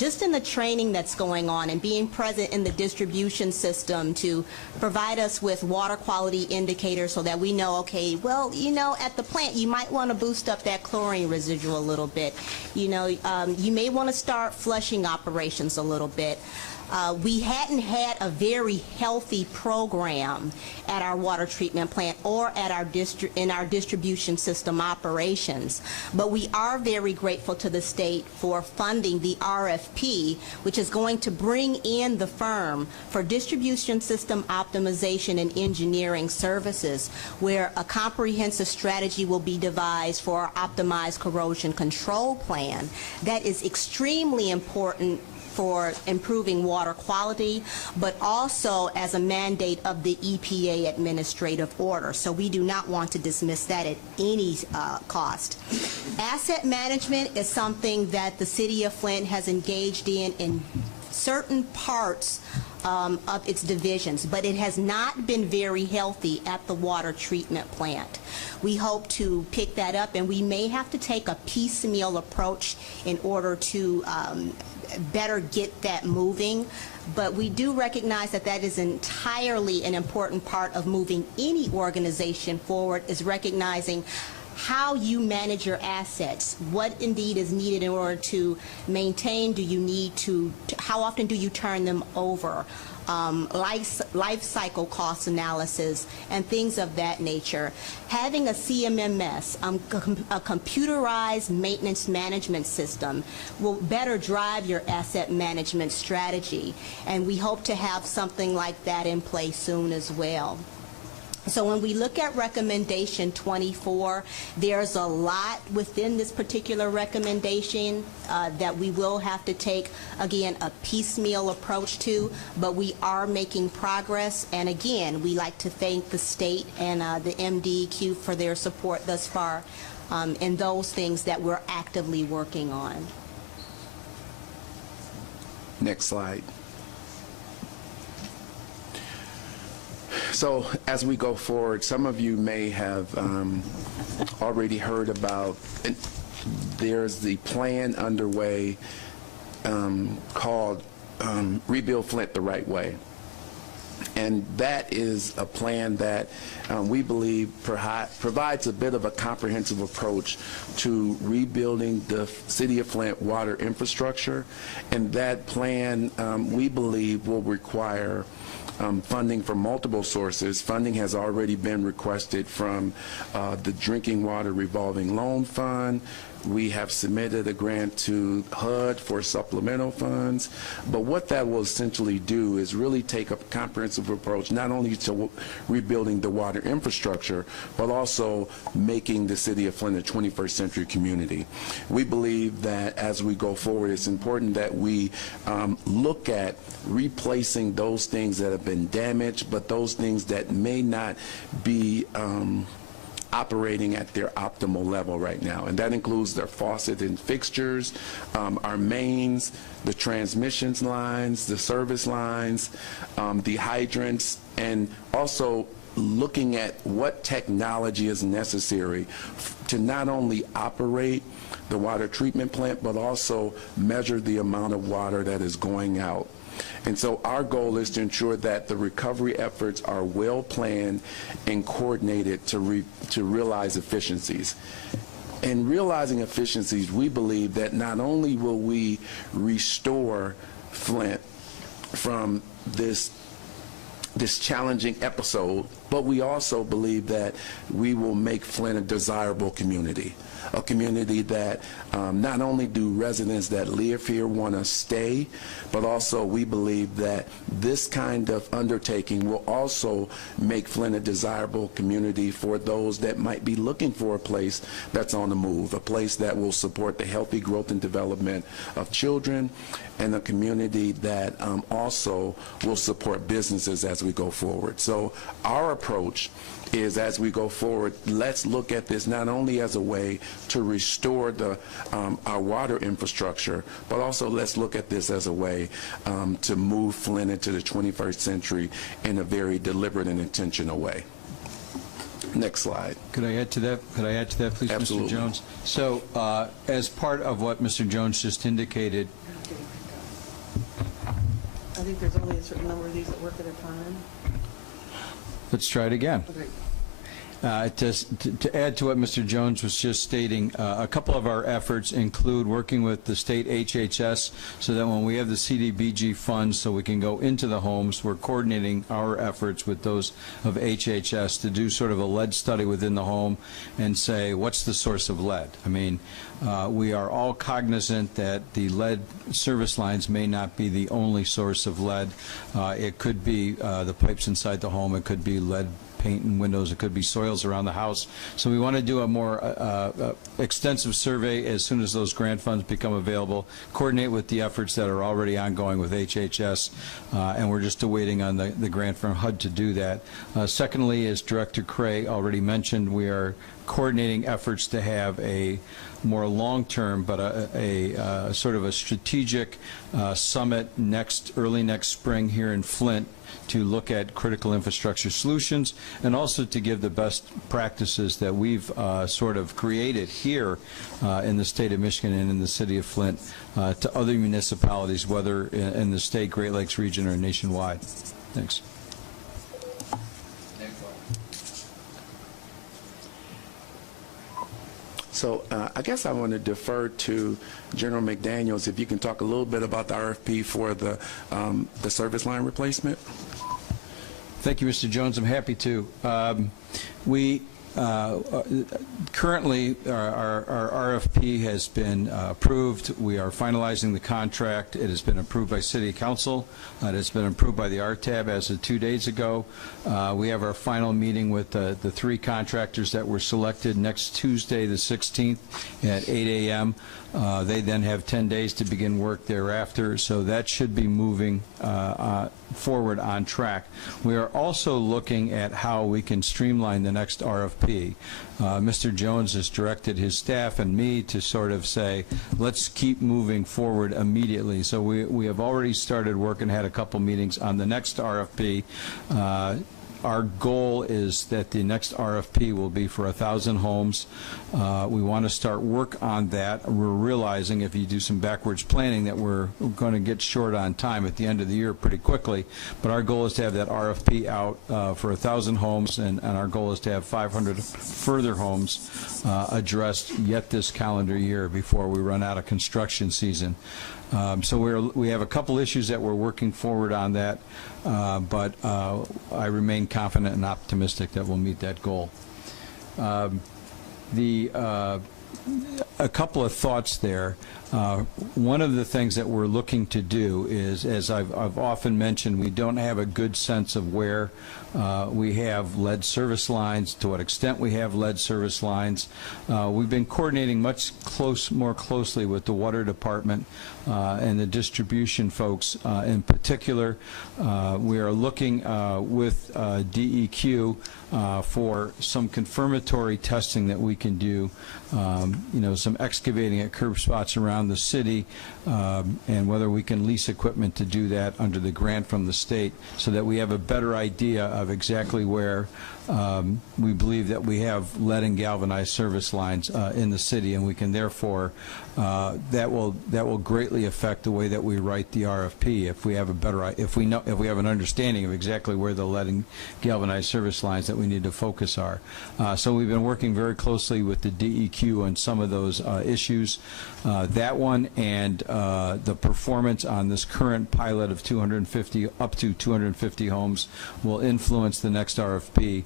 just in the training that's going on and being present in the distribution system to provide us with water quality indicators so that we know, okay, well, you know, at the plant you might want to boost up that chlorine residual a little bit. You know, you may want to start flushing operations a little bit. We hadn't had a very healthy program at our water treatment plant or at our in our distribution system operations. But we are very grateful to the state for funding the RFP, which is going to bring in the firm for distribution system optimization and engineering services, where a comprehensive strategy will be devised for our optimized corrosion control plan. That is extremely important for improving water quality, but also as a mandate of the EPA administrative order. So we do not want to dismiss that at any cost. Asset management is something that the City of Flint has engaged in certain parts of its divisions, but it has not been very healthy at the water treatment plant. We hope to pick that up, and we may have to take a piecemeal approach in order to better get that moving, but we do recognize that that is entirely an important part of moving any organization forward, is recognizing how you manage your assets, what indeed is needed in order to maintain. Do you need to how often do you turn them over? Life cycle cost analysis and things of that nature. Having a CMMS, a computerized maintenance management system, will better drive your asset management strategy, and we hope to have something like that in place soon as well. So when we look at recommendation 24, there's a lot within this particular recommendation that we will have to take, again, a piecemeal approach to, but we are making progress. And again, we like to thank the state and the MDEQ for their support thus far in those things that we're actively working on. Next slide. So as we go forward, some of you may have already heard about, there's the plan underway called Rebuild Flint the Right Way. And that is a plan that we believe provides a bit of a comprehensive approach to rebuilding the City of Flint water infrastructure. And that plan, we believe, will require funding from multiple sources. Funding has already been requested from the Drinking Water Revolving Loan Fund. We have submitted a grant to HUD for supplemental funds. But what that will essentially do is really take a comprehensive approach, not only to rebuilding the water infrastructure, but also making the City of Flint a 21st century community. We believe that as we go forward, it's important that we look at replacing those things that have been damaged, but those things that may not be operating at their optimal level right now. And that includes their faucet and fixtures, our mains, the transmissions lines, the service lines, the hydrants, and also looking at what technology is necessary to not only operate the water treatment plant, but also measure the amount of water that is going out. And so our goal is to ensure that the recovery efforts are well planned and coordinated to realize efficiencies. In realizing efficiencies, we believe that not only will we restore Flint from this challenging episode, but we also believe that we will make Flint a desirable community. A community that not only do residents that live here want to stay, but also we believe that this kind of undertaking will also make Flint a desirable community for those that might be looking for a place that's on the move, a place that will support the healthy growth and development of children, and a community that also will support businesses as we go forward. So our approach is, as we go forward, let's look at this not only as a way to restore our water infrastructure, but also let's look at this as a way to move Flint into the 21st century in a very deliberate and intentional way. Next slide. Could I add to that? Could I add to that, please, Absolutely. Mr. Jones? So, as part of what Mr. Jones just indicated, I think there's only a certain number of these that work at a time. Let's try it again. Okay. To add to what Mr. Jones was just stating, a couple of our efforts include working with the state HHS so that when we have the CDBG funds so we can go into the homes, we're coordinating our efforts with those of HHS to do sort of a lead study within the home and say, what's the source of lead? I mean, we are all cognizant that the lead service lines may not be the only source of lead. It could be the pipes inside the home. It could be lead paint and windows. It could be soils around the house. So we want to do a more extensive survey as soon as those grant funds become available, coordinate with the efforts that are already ongoing with HHS, and we're just awaiting on the grant from HUD to do that. Secondly, as Director Cray already mentioned, we are coordinating efforts to have a more long-term, but a sort of a strategic summit early next spring here in Flint to look at critical infrastructure solutions and also to give the best practices that we've sort of created here in the state of Michigan and in the city of Flint to other municipalities, whether in the state, Great Lakes region, or nationwide. Thanks. So I guess I want to defer to General McDaniels if you can talk a little bit about the RFP for the service line replacement. Thank you, Mr. Jones. I'm happy to. We currently, our RFP has been approved. We are finalizing the contract. It has been approved by City Council. It has been approved by the RTAB as of 2 days ago. We have our final meeting with the 3 contractors that were selected next Tuesday, the 16th at 8 a.m. They then have 10 days to begin work thereafter, so that should be moving forward on track. We are also looking at how we can streamline the next RFP. Mr. Jones has directed his staff and me to sort of say, let's keep moving forward immediately. So we have already started work and had a couple meetings on the next RFP. Our goal is that the next RFP will be for 1,000 homes. We want to start work on that. We're realizing if you do some backwards planning that we're going to get short on time at the end of the year pretty quickly. But our goal is to have that RFP out for 1,000 homes, and our goal is to have 500 further homes addressed yet this calendar year before we run out of construction season. So we have a couple issues that we're working forward on that, but I remain confident and optimistic that we'll meet that goal. A couple of thoughts there. One of the things that we're looking to do is, as I've often mentioned, we don't have a good sense of where we have lead service lines, to what extent we have lead service lines. We've been coordinating more closely with the water department and the distribution folks. In particular, we are looking with DEQ for some confirmatory testing that we can do, some excavating at curb spots around the city, and whether we can lease equipment to do that under the grant from the state so that we have a better idea of exactly where we believe that we have lead and galvanized service lines in the city, and we can therefore that will greatly affect the way that we write the RFP if we have if we have an understanding of exactly where the lead and galvanized service lines that we need to focus are. So we've been working very closely with the DEQ on some of those issues. That one and the performance on this current pilot of up to 250 homes will influence the next RFP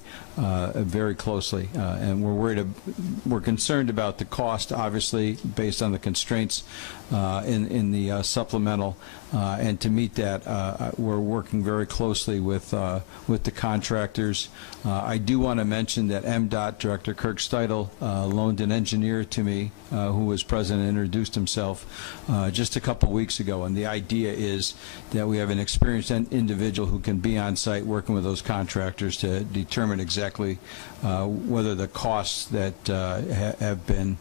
very closely, and we're concerned about the cost, obviously, based on the constraints in the supplemental, and to meet that, we're working very closely with the contractors. I do want to mention that MDOT Director Kirk Steidel loaned an engineer to me who was present and introduced himself just a couple weeks ago, and the idea is that we have an experienced individual who can be on site working with those contractors to determine exactly whether the costs that have been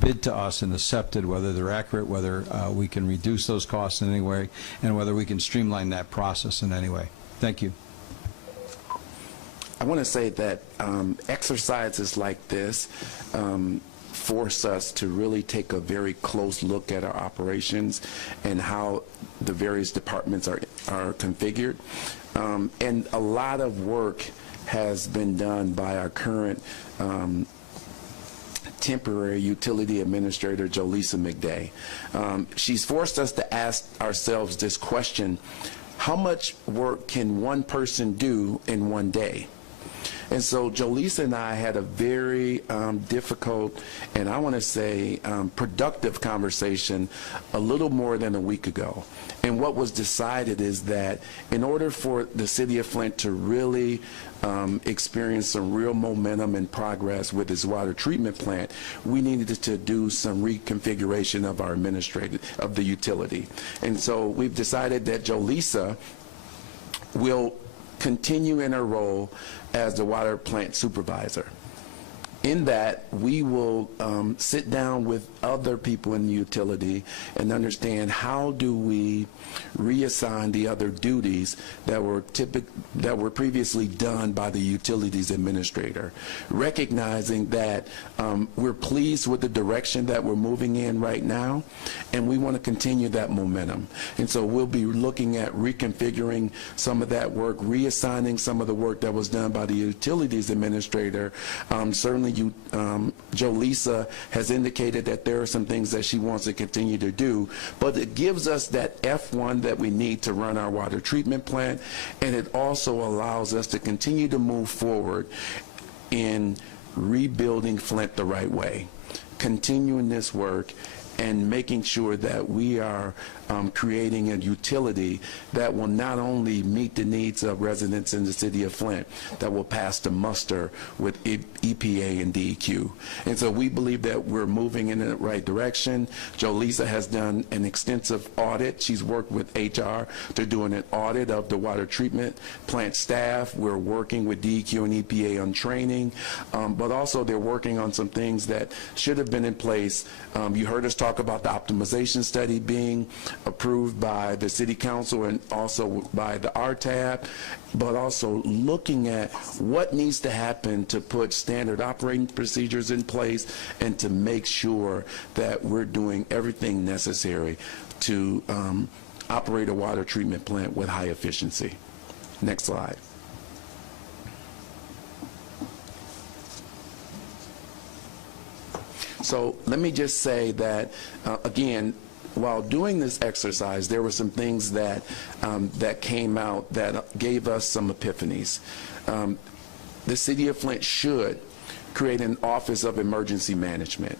bid to us and accepted, whether they're accurate, whether we can reduce those costs in any way, and whether we can streamline that process in any way. Thank you. I want to say that exercises like this force us to really take a very close look at our operations and how the various departments are configured. And a lot of work has been done by our current temporary utility administrator, Jolisa McDay. She's forced us to ask ourselves this question: how much work can one person do in one day? And so Jolisa and I had a very difficult, and I want to say productive conversation a little more than a week ago. And what was decided is that in order for the city of Flint to really experience some real momentum and progress with its water treatment plant, we needed to do some reconfiguration of our of the utility. And so we've decided that Jolisa will continue in her role as the water plant supervisor. In that, we will sit down with other people in the utility and understand how do we reassign the other duties that were previously done by the utilities administrator, recognizing that we're pleased with the direction that we're moving in right now, and we want to continue that momentum. And so we'll be looking at reconfiguring some of that work, reassigning some of the work that was done by the utilities administrator. Certainly Jolisa has indicated that there are some things that she wants to continue to do, but it gives us that F1 that we need to run our water treatment plant, and it also allows us to continue to move forward in rebuilding Flint the right way, continuing this work and making sure that we are creating a utility that will not only meet the needs of residents in the city of Flint, that will pass the muster with EPA and DEQ. And so we believe that we're moving in the right direction. Jolisa has done an extensive audit. She's worked with HR to do an audit of the water treatment plant staff. We're working with DEQ and EPA on training, but also they're working on some things that should have been in place. You heard us talk about the optimization study being approved by the City Council and also by the RTAB, but also looking at what needs to happen to put standard operating procedures in place and to make sure that we're doing everything necessary to operate a water treatment plant with high efficiency. Next slide. So let me just say that, again, while doing this exercise, there were some things that that came out that gave us some epiphanies. The City of Flint should create an Office of Emergency Management.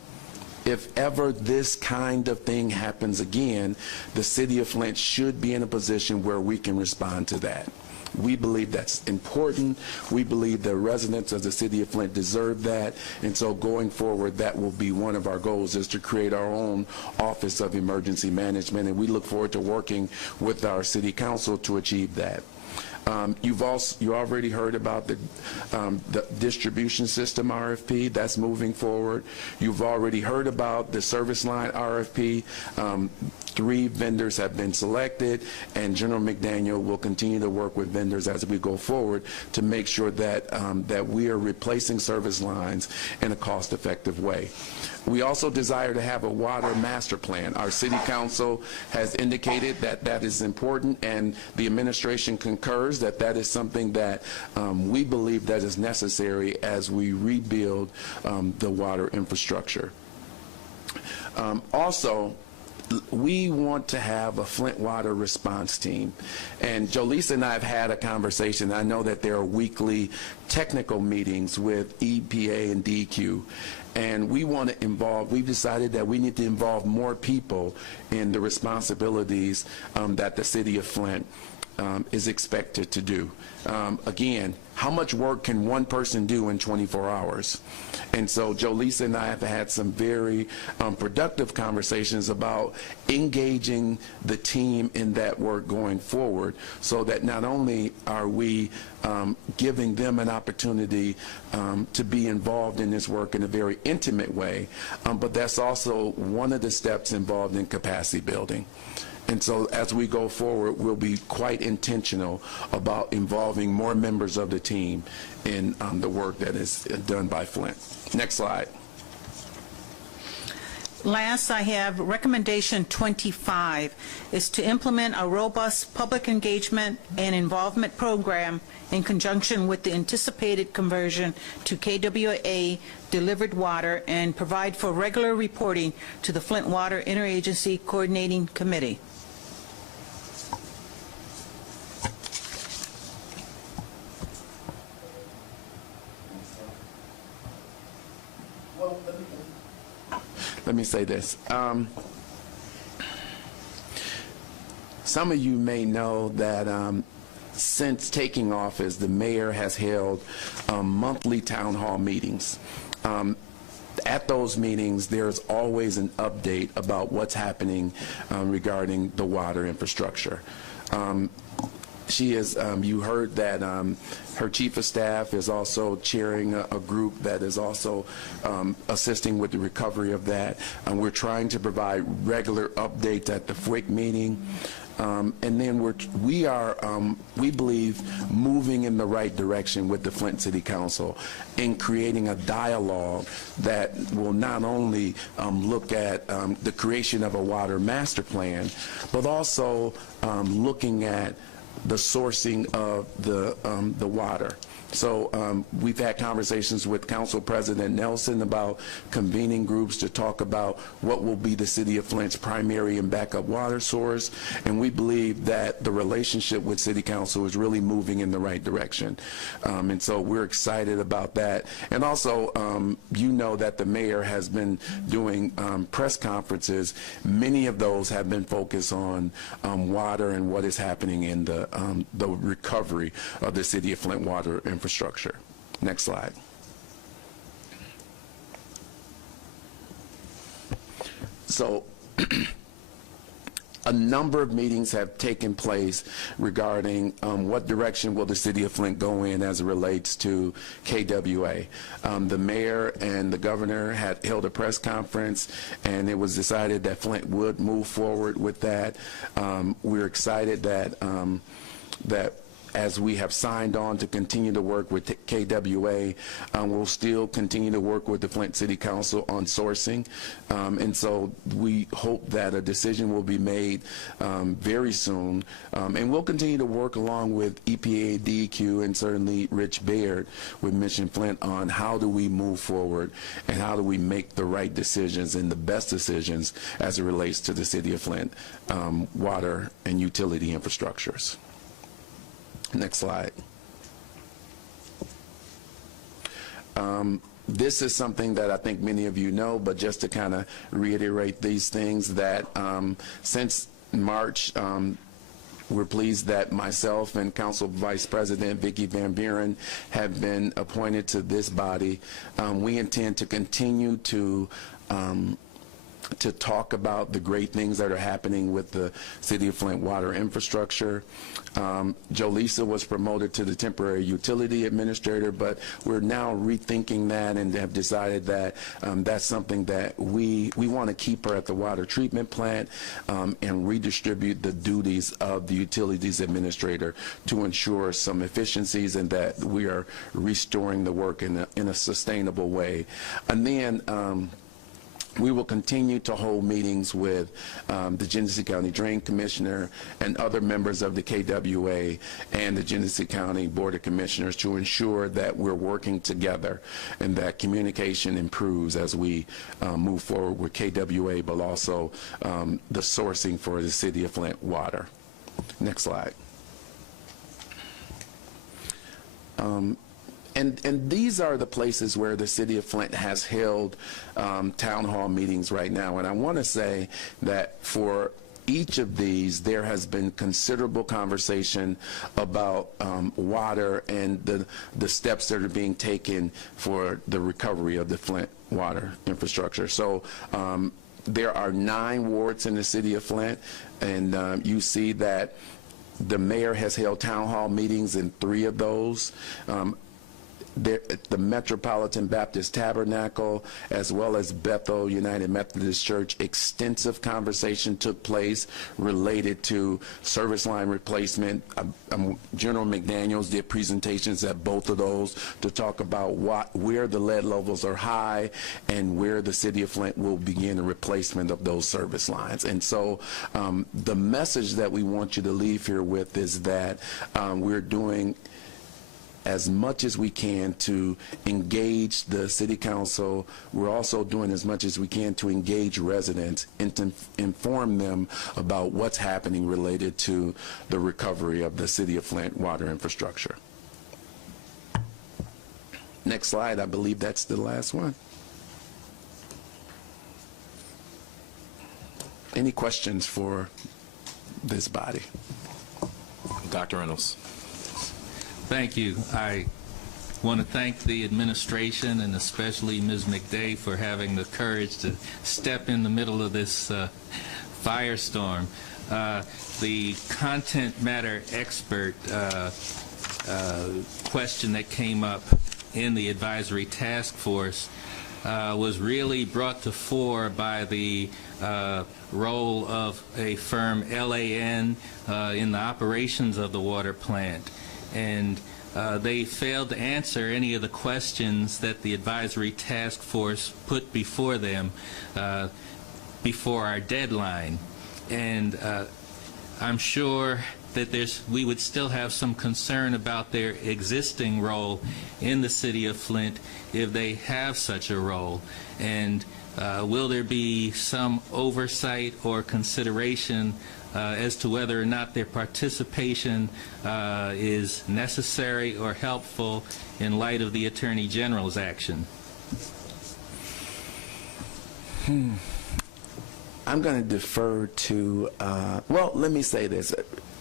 If ever this kind of thing happens again, the City of Flint should be in a position where we can respond to that. We believe that's important. We believe the residents of the city of Flint deserve that. And so going forward, that will be one of our goals, is to create our own Office of Emergency Management. And we look forward to working with our city council to achieve that. You already heard about the distribution system RFP. That's moving forward. You've already heard about the service line RFP. 3 vendors have been selected, and General McDaniel will continue to work with vendors as we go forward to make sure that that we are replacing service lines in a cost-effective way. We also desire to have a water master plan. Our city council has indicated that that is important, and the administration concurs that that is something that we believe that is necessary as we rebuild the water infrastructure. Also, we want to have a Flint water response team. And Jolisa and I have had a conversation. I know that there are weekly technical meetings with EPA and DEQ. And we want to involve, we've decided that we need to involve more people in the responsibilities that the city of Flint is expected to do. Again, how much work can one person do in 24 hours? And so Jolisa and I have had some very productive conversations about engaging the team in that work going forward, so that not only are we giving them an opportunity to be involved in this work in a very intimate way, but that's also one of the steps involved in capacity building. And so as we go forward, we'll be quite intentional about involving more members of the team in the work that is done by Flint. Next slide. Last, I have recommendation 25 is to implement a robust public engagement and involvement program in conjunction with the anticipated conversion to KWA delivered water and provide for regular reporting to the Flint Water Interagency Coordinating Committee. Let me say this. Some of you may know that since taking office, the mayor has held monthly town hall meetings. At those meetings, there's always an update about what's happening regarding the water infrastructure. She is, you heard that her chief of staff is also chairing a group that is also assisting with the recovery of that. We're trying to provide regular updates at the FWICC meeting. And then we believe, moving in the right direction with the Flint City Council in creating a dialogue that will not only look at the creation of a water master plan, but also looking at the sourcing of the water. So we've had conversations with Council President Nelson about convening groups to talk about what will be the City of Flint's primary and backup water source, and we believe that the relationship with City Council is really moving in the right direction. And so we're excited about that. And also, you know that the mayor has been doing press conferences. Many of those have been focused on water and what is happening in the recovery of the City of Flint water infrastructure. Next slide. So a number of meetings have taken place regarding what direction will the City of Flint go in as it relates to KWA. The mayor and the governor had held a press conference, and it was decided that Flint would move forward with that. We're excited that as we have signed on to continue to work with KWA, we'll still continue to work with the Flint City Council on sourcing. And so we hope that a decision will be made very soon. And we'll continue to work along with EPA, DEQ, and certainly Rich Baird with Mission Flint on how do we move forward and how do we make the right decisions and the best decisions as it relates to the City of Flint water and utility infrastructures. Next slide. This is something that I think many of you know, but just to kind of reiterate these things, that since March, we're pleased that myself and Council Vice President Vicki Van Buren have been appointed to this body. We intend to continue to talk about the great things that are happening with the City of Flint water infrastructure. Jolisa was promoted to the temporary utility administrator, but we're now rethinking that and have decided that that's something that we want to keep her at the water treatment plant and redistribute the duties of the utilities administrator to ensure some efficiencies and that we are restoring the work in a sustainable way. And then we will continue to hold meetings with the Genesee County Drain Commissioner and other members of the KWA and the Genesee County Board of Commissioners to ensure that we're working together and that communication improves as we move forward with KWA, but also the sourcing for the City of Flint water. Next slide. And these are the places where the City of Flint has held town hall meetings right now. And I want to say that for each of these, there has been considerable conversation about water and the steps that are being taken for the recovery of the Flint water infrastructure. So there are 9 wards in the City of Flint, and you see that the mayor has held town hall meetings in 3 of those. the Metropolitan Baptist Tabernacle, as well as Bethel United Methodist Church, extensive conversation took place related to service line replacement. General McDaniels did presentations at both of those to talk about where the lead levels are high and where the city of Flint will begin the replacement of those service lines. And so the message that we want you to leave here with is that we're doing as much as we can to engage the city council. We're also doing as much as we can to engage residents and to inform them about what's happening related to the recovery of the city of Flint water infrastructure. Next slide, I believe that's the last one. Any questions for this body? Dr. Reynolds. Thank you. I want to thank the administration and especially Ms. McDay for having the courage to step in the middle of this firestorm. The content matter expert question that came up in the advisory task force was really brought to fore by the role of a firm, LAN, in the operations of the water plant. And they failed to answer any of the questions that the advisory task force put before them before our deadline. And I'm sure that we would still have some concern about their existing role in the city of Flint if they have such a role. And will there be some oversight or consideration as to whether or not their participation is necessary or helpful in light of the Attorney General's action? I'm going to defer to, well, let me say this.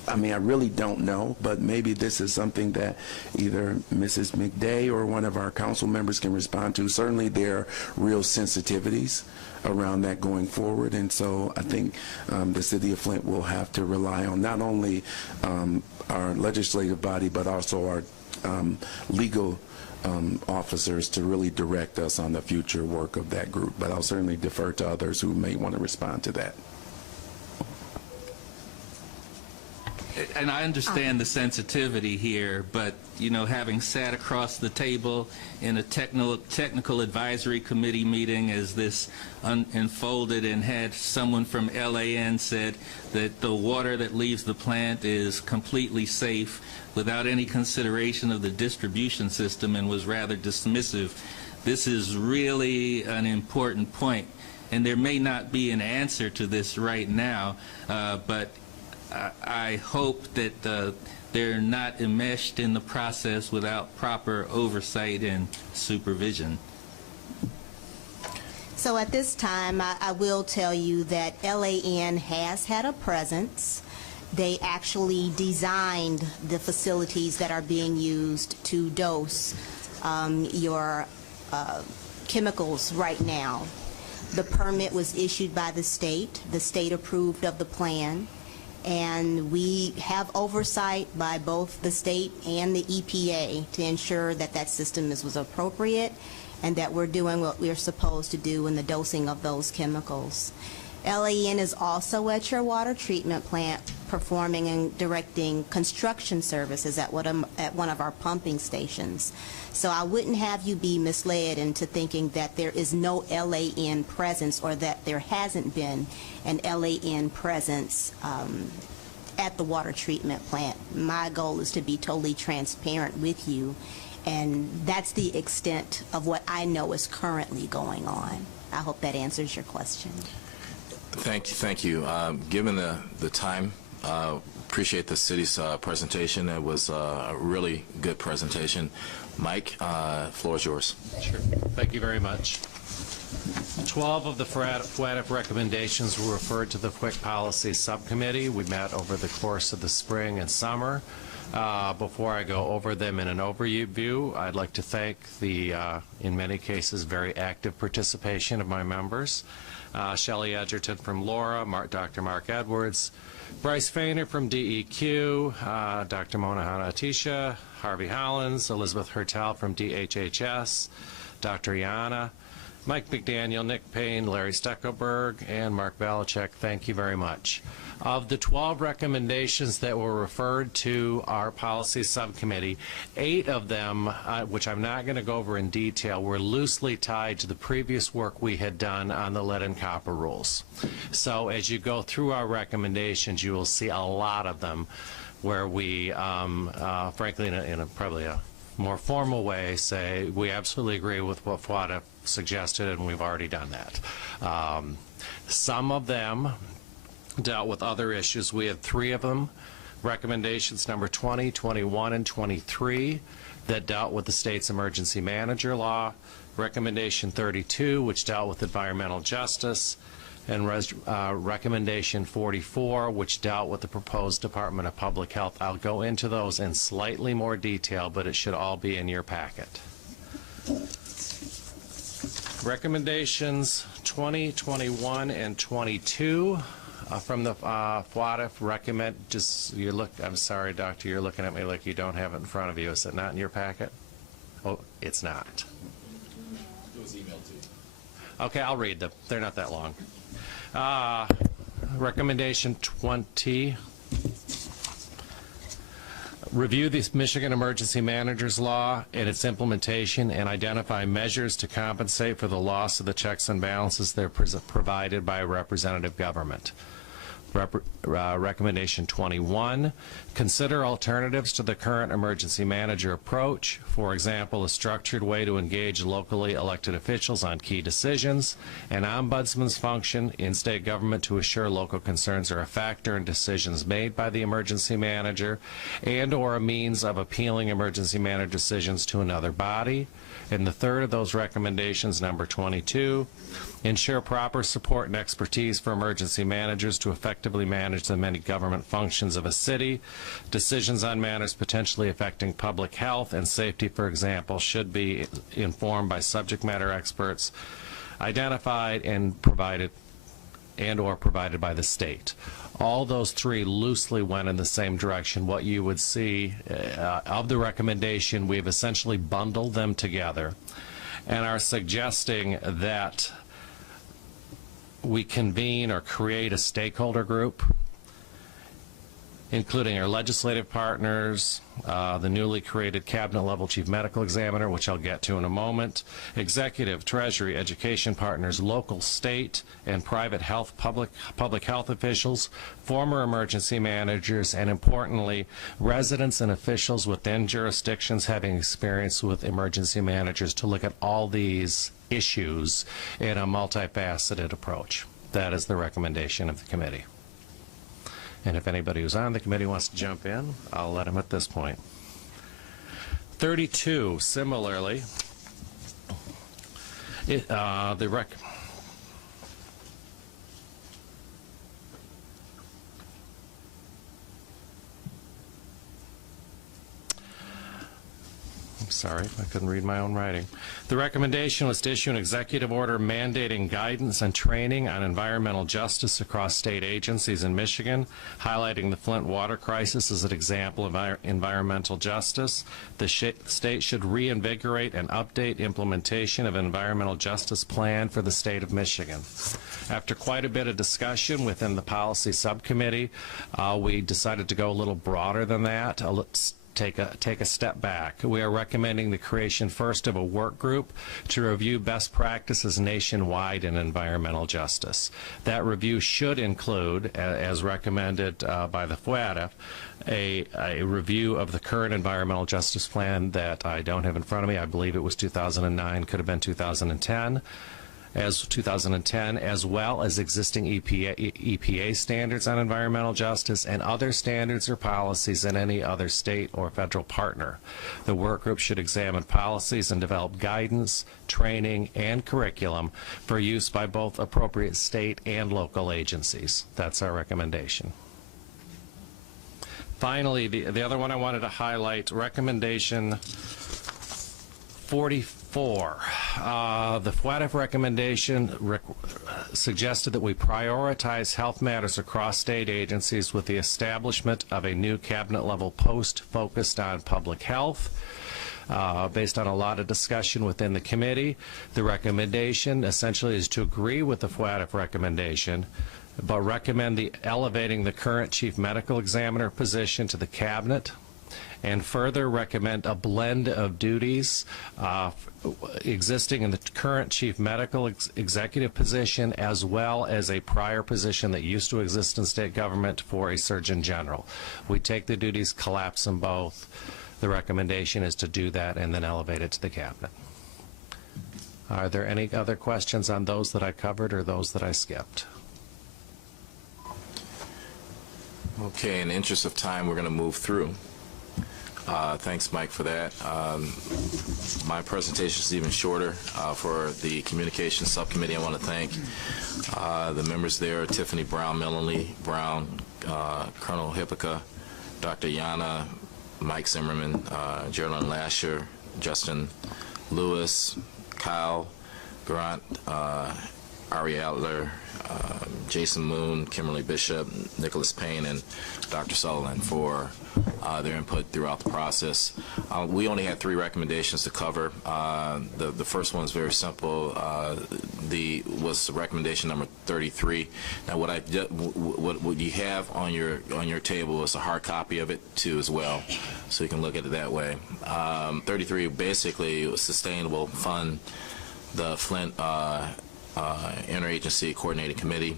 I mean, I really don't know, but maybe this is something that either Mrs. McDay or one of our council members can respond to. Certainly there are real sensitivities around that going forward, and so I think the city of Flint will have to rely on not only our legislative body, but also our legal officers to really direct us on the future work of that group. But I'll certainly defer to others who may want to respond to that. And I understand the sensitivity here, but, you know, having sat across the table in a technical advisory committee meeting as this unfolded and had someone from LAN said that the water that leaves the plant is completely safe without any consideration of the distribution system and was rather dismissive, this is really an important point. And there may not be an answer to this right now, but I hope that they're not enmeshed in the process without proper oversight and supervision. So at this time, I will tell you that LAN has had a presence. They actually designed the facilities that are being used to dose your chemicals right now. The permit was issued by the state. The state approved of the plan. And we have oversight by both the state and the EPA to ensure that that system was appropriate and that we're doing what we're supposed to do in the dosing of those chemicals. LAN is also at your water treatment plant performing and directing construction services at one of our pumping stations. So I wouldn't have you be misled into thinking that there is no LAN presence or that there hasn't been an LAN presence at the water treatment plant. My goal is to be totally transparent with you, and that's the extent of what I know is currently going on. I hope that answers your question. Thank you. Given the time, appreciate the city's presentation. It was a really good presentation. Mike, floor is yours. Sure. Thank you very much. 12 of the FWICC recommendations were referred to the FWICC Policy Subcommittee. We met over the course of the spring and summer. Before I go over them in an overview, I'd like to thank the, in many cases, very active participation of my members. Shelley Edgerton from Laura, Dr. Mark Edwards, Bryce Fainer from DEQ, Dr. Mona Hanatisha, Harvey Hollins, Elizabeth Hertel from DHHS, Dr. Yana, Mike McDaniel, Nick Payne, Larry Steckelberg, and Mark Belichick. Thank you very much. Of the 12 recommendations that were referred to our policy subcommittee, 8 of them, which I'm not going to go over in detail, were loosely tied to the previous work we had done on the lead and copper rules. So as you go through our recommendations, you will see a lot of them where we, frankly, in a probably a more formal way, say we absolutely agree with what FWADA suggested, and we've already done that. Some of them dealt with other issues. We had 3 of them, recommendations number 20, 21, and 23, that dealt with the state's emergency manager law, recommendation 32, which dealt with environmental justice, and recommendation 44, which dealt with the proposed Department of Public Health. I'll go into those in slightly more detail, but it should all be in your packet. Recommendations 20, 21, and 22 from the FWADA recommend, just, you look, I'm sorry, doctor, you're looking at me like you don't have it in front of you. Is it not in your packet? Oh, it's not. It was emailed to you. Okay, I'll read them. They're not that long. Recommendation 20. Review the Michigan Emergency Managers Law and its implementation and identify measures to compensate for the loss of the checks and balances that are provided by representative government. Recommendation 21, consider alternatives to the current emergency manager approach. For example, a structured way to engage locally elected officials on key decisions, an ombudsman's function in state government to assure local concerns are a factor in decisions made by the emergency manager, and or a means of appealing emergency manager decisions to another body. And the third of those recommendations, number 22, ensure proper support and expertise for emergency managers to effectively manage the many government functions of a city. Decisions on matters potentially affecting public health and safety, for example, should be informed by subject matter experts identified and provided or provided by the state. All those 3 loosely went in the same direction. What you would see of the recommendation, we've essentially bundled them together and are suggesting that we convene or create a stakeholder group, including our legislative partners, the newly created cabinet-level chief medical examiner, which I'll get to in a moment, executive, treasury, education partners, local, state, and private health, public health officials, former emergency managers, and importantly, residents and officials within jurisdictions having experience with emergency managers to look at all these issues in a multifaceted approach. That is the recommendation of the committee. And if anybody who's on the committee wants to jump in, I'll let them at this point. 32, similarly, Sorry, I couldn't read my own writing. The recommendation was to issue an executive order mandating guidance and training on environmental justice across state agencies in Michigan, highlighting the Flint water crisis as an example of environmental justice. The state should reinvigorate and update implementation of an environmental justice plan for the state of Michigan. After quite a bit of discussion within the policy subcommittee, we decided to go a little broader than that. Take a step back. We are recommending the creation first of a work group to review best practices nationwide in environmental justice. That review should include, as recommended by the FWADA, a review of the current environmental justice plan that I don't have in front of me. I believe it was 2009, could have been 2010. As well as existing EPA standards on environmental justice and other standards or policies in any other state or federal partner. The work group should examine policies and develop guidance, training, and curriculum for use by both appropriate state and local agencies. That's our recommendation. Finally, the other one I wanted to highlight, recommendation 44. 4. The FWICC recommendation suggested that we prioritize health matters across state agencies with the establishment of a new cabinet-level post focused on public health. Based on a lot of discussion within the committee, the recommendation essentially is to agree with the FWICC recommendation, but recommend elevating the current chief medical examiner position to the cabinet, and further recommend a blend of duties existing in the current chief medical executive position, as well as a prior position that used to exist in state government for a surgeon general. We take the duties, collapse them both. The recommendation is to do that and then elevate it to the cabinet. Are there any other questions on those that I covered or those that I skipped? Okay, in the interest of time, we're going to move through. Thanks, Mike, for that. My presentation is even shorter. For the Communications Subcommittee, I want to thank the members there, Tiffany Brown, Melanie Brown, Colonel Hippica, Dr. Yana, Mike Zimmerman, Geraldine Lasher, Justin Lewis, Kyle Grant, Ari Adler, Jason Moon, Kimberly Bishop, Nicholas Payne, and Dr. Sullivan for their input throughout the process. We only had 3 recommendations to cover. The first one is very simple. Was recommendation number 33. Now, what you have on your table is a hard copy of it too, as well, so you can look at it that way. 33 basically was sustainable fund the Flint Interagency Coordinating Committee,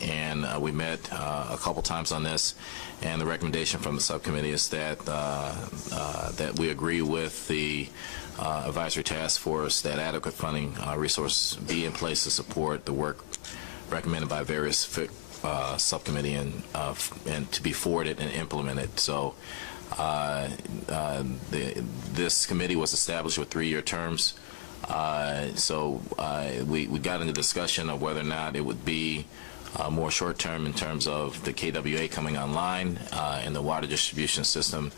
and we met a couple times on this, and the recommendation from the subcommittee is that that we agree with the advisory task force that adequate funding resources be in place to support the work recommended by various FWICC subcommittee and to be forwarded and implemented. So this committee was established with 3-year terms. So we got into discussion of whether or not it would be more short-term in terms of the KWA coming online and the water distribution system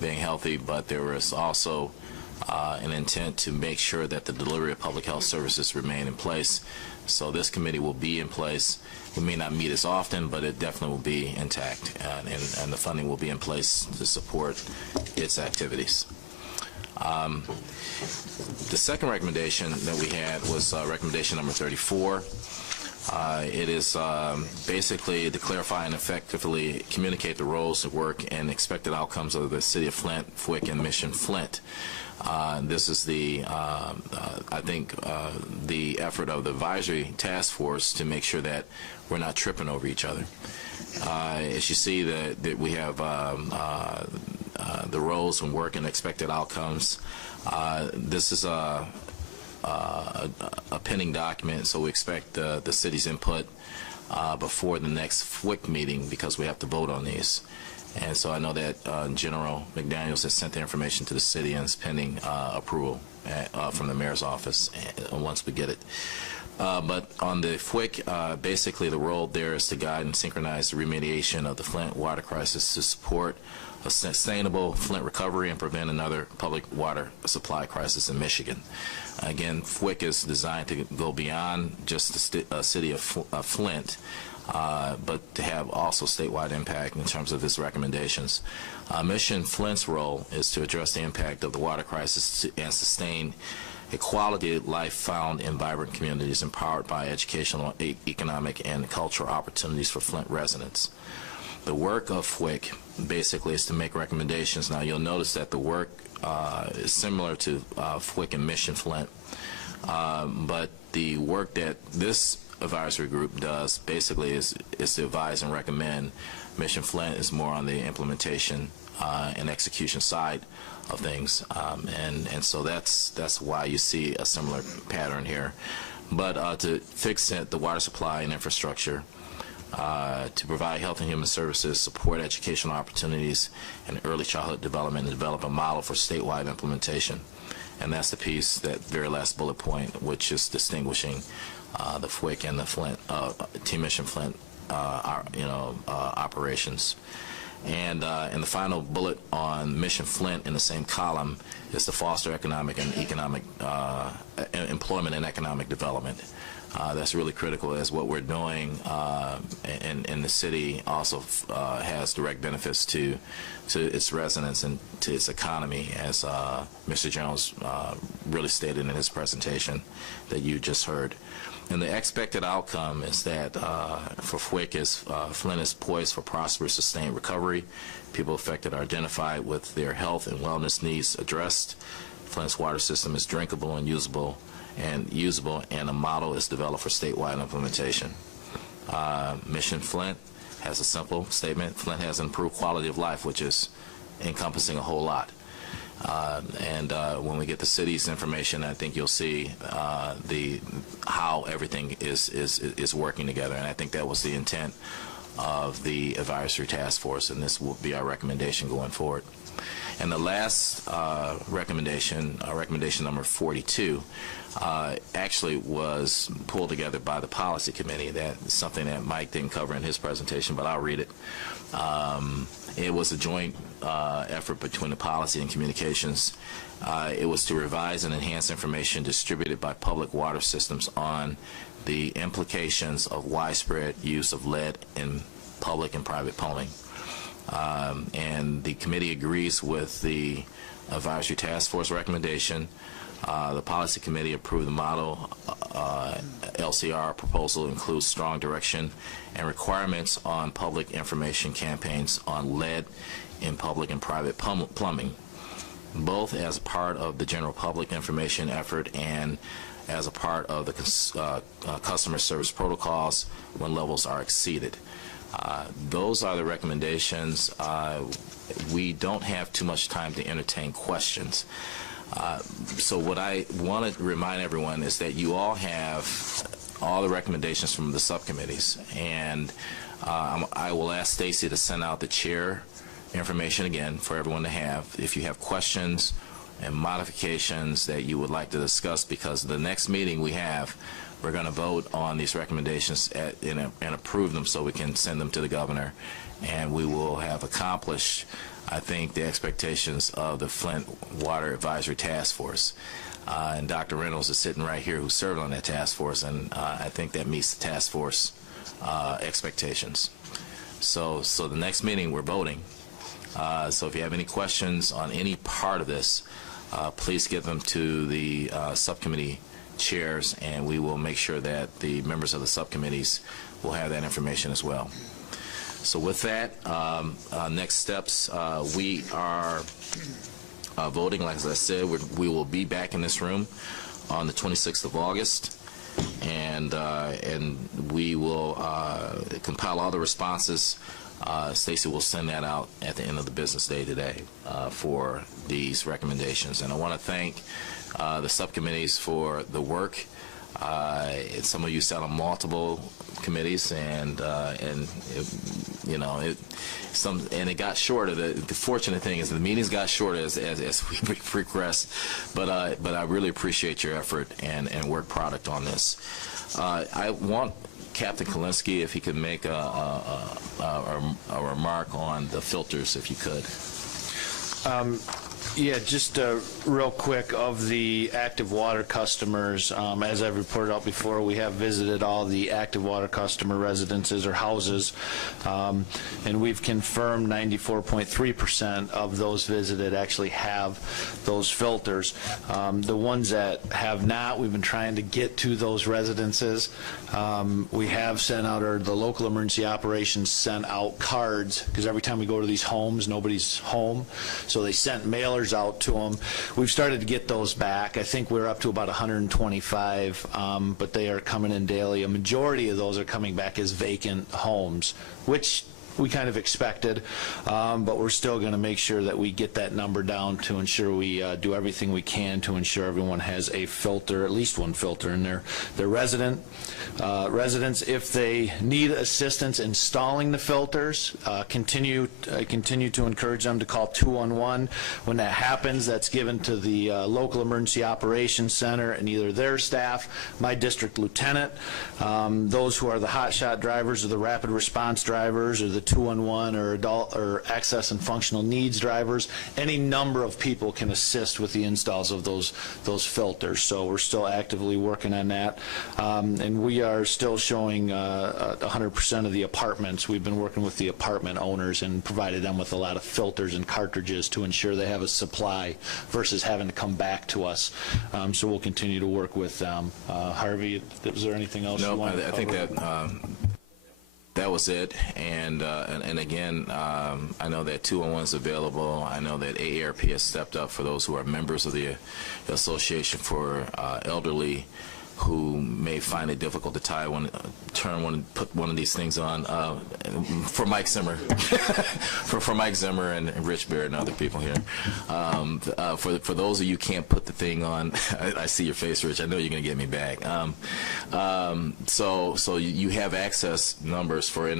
being healthy, but there was also an intent to make sure that the delivery of public health services remain in place. So this committee will be in place. We may not meet as often, but it definitely will be intact, and the funding will be in place to support its activities. The second recommendation that we had was recommendation number 34. It is basically to clarify and effectively communicate the roles of work and expected outcomes of the City of Flint, FWICC, and Mission Flint. This is the, I think, the effort of the advisory task force to make sure that we're not tripping over each other. As you see, that we have the roles and work and expected outcomes. This is a pending document, so we expect the city's input before the next FWICC meeting, because we have to vote on these. And so I know that General McDaniels has sent the information to the city and is pending approval from the mayor's office once we get it. But on the FWICC, basically the role there is to guide and synchronize the remediation of the Flint water crisis to support a sustainable Flint recovery and prevent another public water supply crisis in Michigan. Again, FWICC is designed to go beyond just the city of Flint, but to have also statewide impact in terms of its recommendations. Mission Flint's role is to address the impact of the water crisis and sustain a quality of life found in vibrant communities empowered by educational, economic, and cultural opportunities for Flint residents. The work of FWICC basically is to make recommendations. Now, you'll notice that the work is similar to FWICC and Mission Flint, but the work that this advisory group does basically is to advise and recommend. Mission Flint is more on the implementation and execution side of things, and so that's why you see a similar pattern here. But to fix it, the water supply and infrastructure, to provide health and human services, support educational opportunities and early childhood development, and develop a model for statewide implementation. And that's the piece, that very last bullet point, which is distinguishing the FWICC and the Flint, Team Mission Flint, operations. And the final bullet on Mission Flint in the same column is to foster economic and economic employment and economic development. That's really critical, as what we're doing in the city also has direct benefits to its residents and to its economy, as Mr. Jones really stated in his presentation that you just heard. And the expected outcome is that for FWICC Flint is poised for prosperous, sustained recovery. People affected are identified with their health and wellness needs addressed. Flint's water system is drinkable and usable, and a model is developed for statewide implementation. Mission Flint has a simple statement: Flint has improved quality of life, which is encompassing a whole lot. When we get the city's information, I think you'll see how everything is working together, and I think that was the intent of the advisory task force, and this will be our recommendation going forward. And the last recommendation, recommendation number 42, actually was pulled together by the policy committee. That's something that Mike didn't cover in his presentation, but I'll read it. It was a joint effort between the policy and communications. It was to revise and enhance information distributed by public water systems on the implications of widespread use of lead in public and private plumbing. And the committee agrees with the advisory task force recommendation. The policy committee approved the model LCR proposal includes strong direction and requirements on public information campaigns on lead in public and private plumbing, both as part of the general public information effort and as a part of the customer service protocols when levels are exceeded. Those are the recommendations. We don't have too much time to entertain questions. So what I want to remind everyone is that you all have all the recommendations from the subcommittees, and I will ask Stacy to send out the chair information again for everyone to have. If you have questions and modifications that you would like to discuss, because the next meeting we have, we're going to vote on these recommendations and approve them so we can send them to the governor, and we will have accomplished, I think, the expectations of the Flint Water Advisory Task Force. And Dr. Reynolds is sitting right here, who served on that task force, and I think that meets the task force expectations. So the next meeting we're voting. So if you have any questions on any part of this, please give them to the subcommittee chairs, and we will make sure that the members of the subcommittees will have that information as well. So with that, next steps, we are voting, like as I said, we will be back in this room on the 26th of August, and we will compile all the responses. Stacy will send that out at the end of the business day today for these recommendations. And I want to thank the subcommittees for the work. Some of you sat on multiple committees, and it got shorter. The fortunate thing is the meetings got shorter as we progressed, but I really appreciate your effort and work product on this. I want Captain Kalinsky, if he could make a remark on the filters, if you could. Yeah, just real quick, of the active water customers, as I've reported out before, we have visited all the active water customer residences or houses, and we've confirmed 94.3% of those visited actually have those filters. The ones that have not, we've been trying to get to those residences. We have sent out, or the local emergency operations sent out cards, because every time we go to these homes, nobody's home, so they sent mailers out to them. We've started to get those back. I think we're up to about 125, but they are coming in daily. A majority of those are coming back as vacant homes, which we kind of expected, but we're still going to make sure that we get that number down to ensure we do everything we can to ensure everyone has a filter, at least one filter in their residence. If they need assistance installing the filters, continue to encourage them to call 211. When that happens, that's given to the local emergency operations center and either their staff, my district lieutenant, those who are the hotshot drivers or the rapid response drivers or the 211 or adult or access and functional needs drivers. Any number of people can assist with the installs of those filters. So we're still actively working on that, and we are still showing 100% of the apartments. We've been working with the apartment owners and provided them with a lot of filters and cartridges to ensure they have a supply versus having to come back to us. So we'll continue to work with them. Harvey, is there anything else you want to cover? I think that was it. And again, I know that 211 is available. I know that AARP has stepped up for those who are members of the Association for Elderly who may find it difficult to put one of these things on. For Mike Zimmer, for Mike Zimmer and Rich Barrett and other people here. For those of you who can't put the thing on, I see your face, Rich. I know you're going to get me back. So you have access numbers for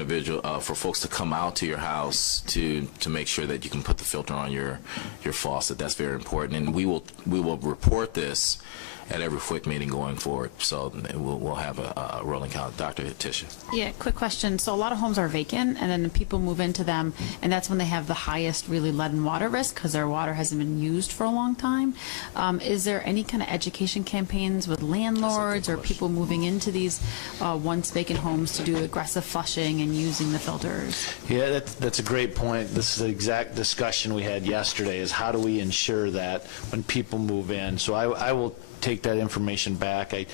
for folks to come out to your house to make sure that you can put the filter on your faucet. That's very important, and we will report this at every FWICC meeting going forward. So we'll have a rolling count. Dr. Tisha. Yeah, quick question. So a lot of homes are vacant, and then the people move into them, and that's when they have the highest really lead and water risk because their water hasn't been used for a long time. Is there any kind of education campaigns with landlords or people moving into these once vacant homes to do aggressive flushing and using the filters? Yeah, that's a great point. This is the exact discussion we had yesterday, is how do we ensure that when people move in. So I will take that information back. I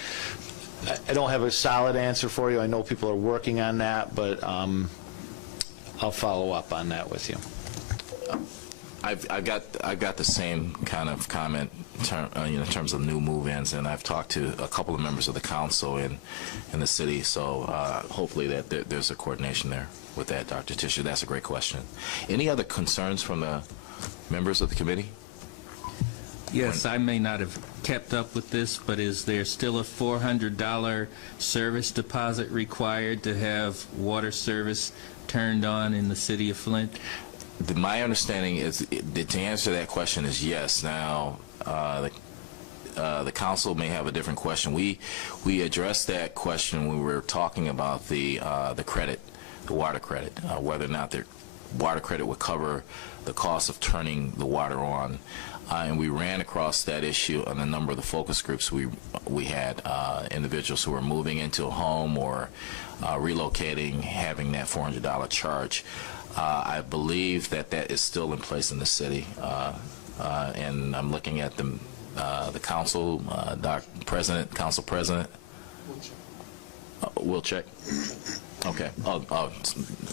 don't have a solid answer for you. I know people are working on that, but I'll follow up on that with you. I've got the same kind of comment in terms of new move-ins, and I've talked to a couple of members of the council in the city. So hopefully that there's a coordination there with that, Dr. Tisha. That's a great question. Any other concerns from the members of the committee? Yes, I may not have kept up with this, but is there still a $400 service deposit required to have water service turned on in the city of Flint? My understanding is, to answer that question, is yes. Now, the council may have a different question. We addressed that question when we were talking about the credit, the water credit, whether or not the water credit would cover the cost of turning the water on. And we ran across that issue on a number of the focus groups we had, individuals who were moving into a home or relocating, having that $400 charge. I believe that is still in place in the city, and I'm looking at the council, council president. We'll check. Okay.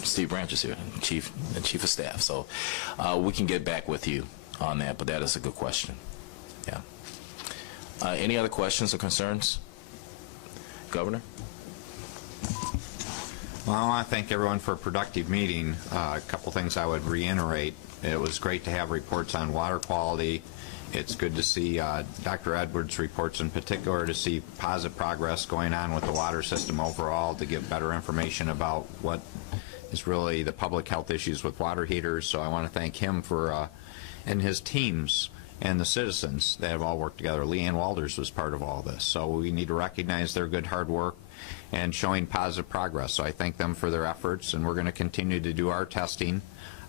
Steve Branch is here, chief of staff. So we can get back with you on that, but that is a good question. Yeah. Any other questions or concerns? Governor? Well, I want to thank everyone for a productive meeting. A couple things I would reiterate. It was great to have reports on water quality. It's good to see Dr. Edwards' reports in particular, to see positive progress going on with the water system overall, to give better information about what is really the public health issues with water heaters. So I want to thank him for and his teams and the citizens that have all worked together. Leanne Walders was part of all this. So we need to recognize their good hard work and showing positive progress. So I thank them for their efforts, and we're going to continue to do our testing.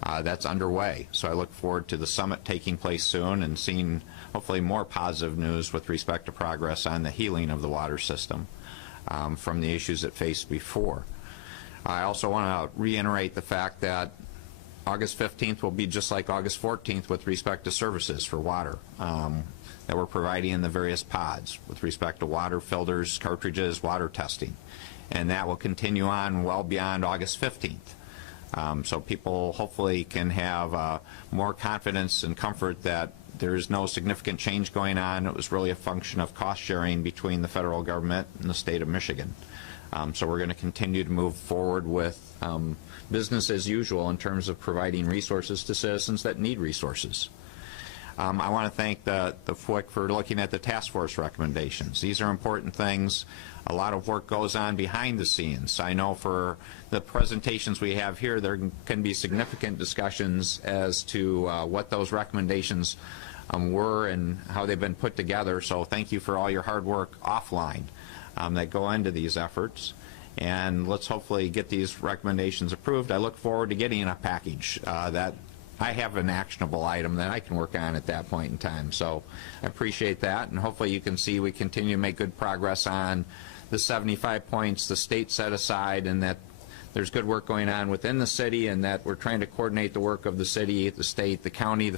That's underway. So I look forward to the summit taking place soon and seeing hopefully more positive news with respect to progress on the healing of the water system from the issues it faced before. I also want to reiterate the fact that August 15th will be just like August 14th with respect to services for water that we're providing in the various pods with respect to water filters, cartridges, water testing. And that will continue on well beyond August 15th. So people hopefully can have more confidence and comfort that there is no significant change going on. It was really a function of cost sharing between the federal government and the state of Michigan. So we're going to continue to move forward with business as usual in terms of providing resources to citizens that need resources. I want to thank the FWICC for looking at the task force recommendations. These are important things. A lot of work goes on behind the scenes. I know for the presentations we have here, there can be significant discussions as to what those recommendations were and how they've been put together. So thank you for all your hard work offline that go into these efforts. and let's hopefully get these recommendations approved. I look forward to getting a package that I have an actionable item that I can work on at that point in time. So I appreciate that, and hopefully you can see we continue to make good progress on the 75 points the state set aside, and that there's good work going on within the city, and that we're trying to coordinate the work of the city, the state, the county, the